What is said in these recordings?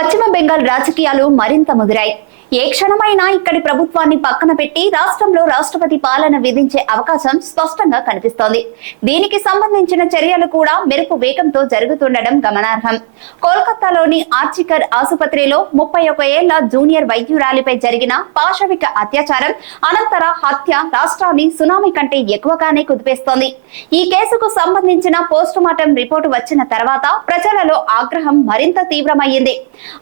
పశ్చిమ బెంగాల్ రాజకీయాలు మరింత ముదిరాయి. ఏ క్షణమైనా ఇక్కడి ప్రభుత్వాన్ని పక్కన పెట్టి రాష్ట్రంలో రాష్ట్రపతి పాలన విధించే అవకాశం స్పష్టంగా కనిపిస్తోంది. దీనికి సంబంధించిన చర్యలు కూడా మెరుపు వేగంతో జరుగుతుండడం గమనార్హం. కోల్కతాలోని ఆర్చికర్ ఆసుపత్రిలో ముప్పై ఒక ఏళ్ళ జూనియర్ వైద్యురాలిపై జరిగిన పాశవిక అత్యాచారం అనంతర హత్య రాష్ట్రాన్ని సునామీ కంటే ఎక్కువగానే కుదిపేస్తోంది. ఈ కేసుకు సంబంధించిన పోస్టుమార్టం రిపోర్టు వచ్చిన తర్వాత ప్రజలలో ఆగ్రహం మరింత తీవ్రమయ్యింది.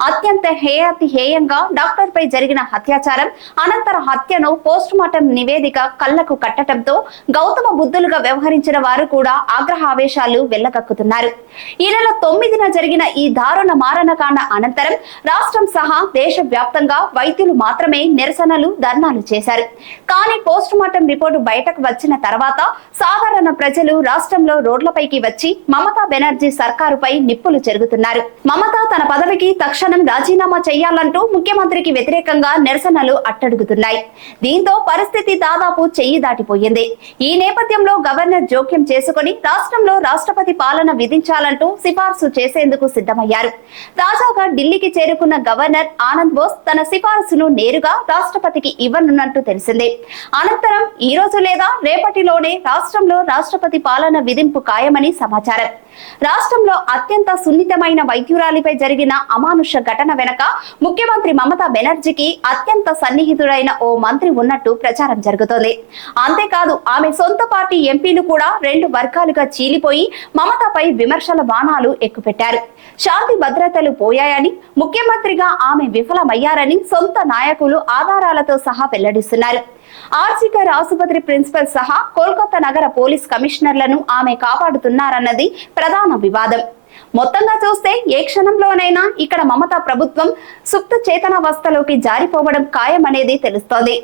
అత్యంత హేయాతి హేయంగా డాక్టర్ పై జరిగిన అత్యాచారం అనంతర హత్యను పోస్టుమార్టం నివేదిక కళ్ళకు కట్టడంతో గౌతమ బుద్ధులుగా వ్యవహరించిన వారు కూడా ఆగ్రహావేశాలు వెళ్ళకక్కుతున్నారు. ఈ నెల తొమ్మిదిన జరిగిన ఈ దారుణ మారణకాండ అనంతరం రాష్ట్రం సహా దేశ వ్యాప్తంగా వైద్యులు మాత్రమే నిరసనలు ధర్నాలు చేశారు. కానీ పోస్టుమార్టం రిపోర్టు బయటకు వచ్చిన తర్వాత సాధారణ ప్రజలు రాష్ట్రంలో రోడ్లపైకి వచ్చి మమతా బెనర్జీ సర్కారుపై నిప్పులు జరుగుతున్నారు. మమత తన పదవికి తక్షణం రాజీనామా చేయాలంటూ ముఖ్యమంత్రికి వ్యతిరేక వ్యతిరేకంగా నిరసనలు అట్టడుగుతున్నాయి. దీంతో పరిస్థితి దాదాపు చెయ్యి దాటిపోయింది. ఈ నేపథ్యంలో గవర్నర్ జోక్యం చేసుకుని రాష్ట్రంలో రాష్ట్రపతి పాలన విధించాలంటూ సిఫార్సు చేసేందుకు సిద్ధమయ్యారు. తాజాగా ఢిల్లీకి చేరుకున్న గవర్నర్ ఆనంద్ బోస్ తన సిఫార్సును నేరుగా రాష్ట్రపతికి ఇవ్వనున్నట్టు తెలిసింది. అనంతరం ఈ రోజు లేదా రేపటిలోనే రాష్ట్రంలో రాష్ట్రపతి పాలన విధింపు ఖాయమని సమాచారం. రాష్ట్రంలో అత్యంత సున్నితమైన వైద్యురాలిపై జరిగిన అమానుష ఘటన వెనక ముఖ్యమంత్రి మమతా బెనర్జీకి అత్యంత సన్నిహితుడైన ఓ మంత్రి ఉన్నట్టు ప్రచారం జరుగుతోంది. అంతేకాదు ఆమె సొంత పార్టీ ఎంపీలు కూడా రెండు వర్గాలుగా చీలిపోయి మమతాపై విమర్శల బాణాలు ఎక్కుపెట్టారు. శాంతి భద్రతలు పోయాయని ముఖ్యమంత్రిగా ఆమె విఫలమయ్యారని సొంత నాయకులు ఆధారాలతో సహా వెల్లడిస్తున్నారు. ఆర్జికర్ ఆసుపత్రి ప్రిన్సిపల్ సహా కోల్కతా నగర పోలీస్ కమిషనర్లను ఆమె కాపాడుతున్నారన్నది ప్రధాన వివాదం. మొత్తంగా చూస్తే ఏ క్షణంలోనైనా ఇక్కడ మమతా ప్రభుత్వం సుప్త చేతనావస్థలోకి జారిపోవడం ఖాయమనేది తెలుస్తోంది.